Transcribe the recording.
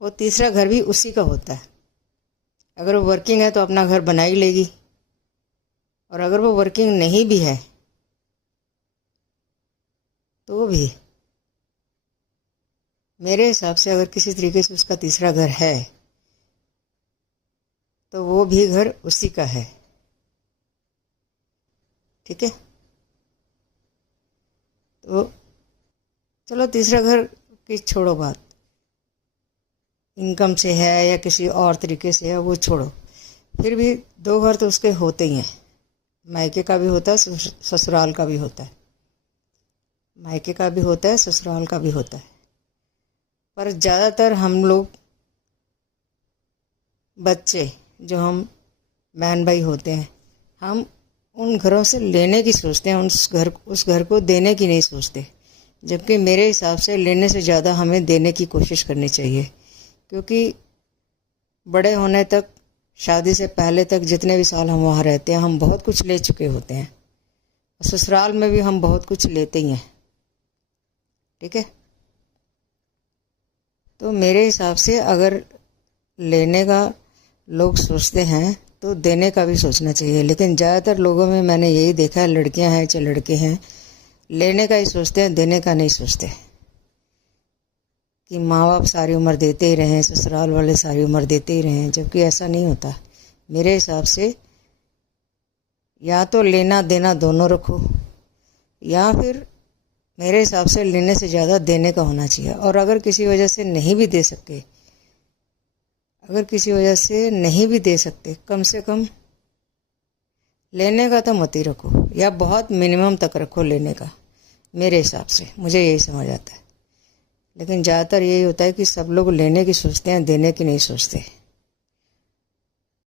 वो तीसरा घर भी उसी का होता है। अगर वो वर्किंग है तो अपना घर बना ही लेगी, और अगर वो वर्किंग नहीं भी है तो भी मेरे हिसाब से अगर किसी तरीके से उसका तीसरा घर है तो वो भी घर उसी का है। ठीक है, तो चलो तीसरा घर की छोड़ो बात, इनकम से है या किसी और तरीके से है वो छोड़ो, फिर भी दो घर तो उसके होते ही हैं। मायके का भी होता है, ससुराल का भी होता है। मायके का भी होता है, ससुराल का भी होता है। पर ज़्यादातर हम लोग बच्चे, जो हम बहन भाई होते हैं, हम उन घरों से लेने की सोचते हैं, उस घर को देने की नहीं सोचते। जबकि मेरे हिसाब से लेने से ज़्यादा हमें देने की कोशिश करनी चाहिए, क्योंकि बड़े होने तक, शादी से पहले तक जितने भी साल हम वहाँ रहते हैं, हम बहुत कुछ ले चुके होते हैं। ससुराल में भी हम बहुत कुछ लेते ही हैं। ठीक है, तो मेरे हिसाब से अगर लेने का लोग सोचते हैं तो देने का भी सोचना चाहिए। लेकिन ज़्यादातर लोगों में मैंने यही देखा है, लड़कियां हैं चाहे लड़के हैं, लेने का ही सोचते हैं, देने का नहीं सोचते। कि माँ बाप सारी उम्र देते ही रहें, ससुराल वाले सारी उम्र देते ही रहें, जबकि ऐसा नहीं होता। मेरे हिसाब से या तो लेना देना दोनों रखो, या फिर मेरे हिसाब से लेने से ज़्यादा देने का होना चाहिए। और अगर किसी वजह से नहीं भी दे सकते, कम से कम लेने का तो मत ही रखो, या बहुत मिनिमम तक रखो लेने का। मेरे हिसाब से मुझे यही समझ आता है। लेकिन ज़्यादातर यही होता है कि सब लोग लेने की सोचते हैं, देने की नहीं सोचते।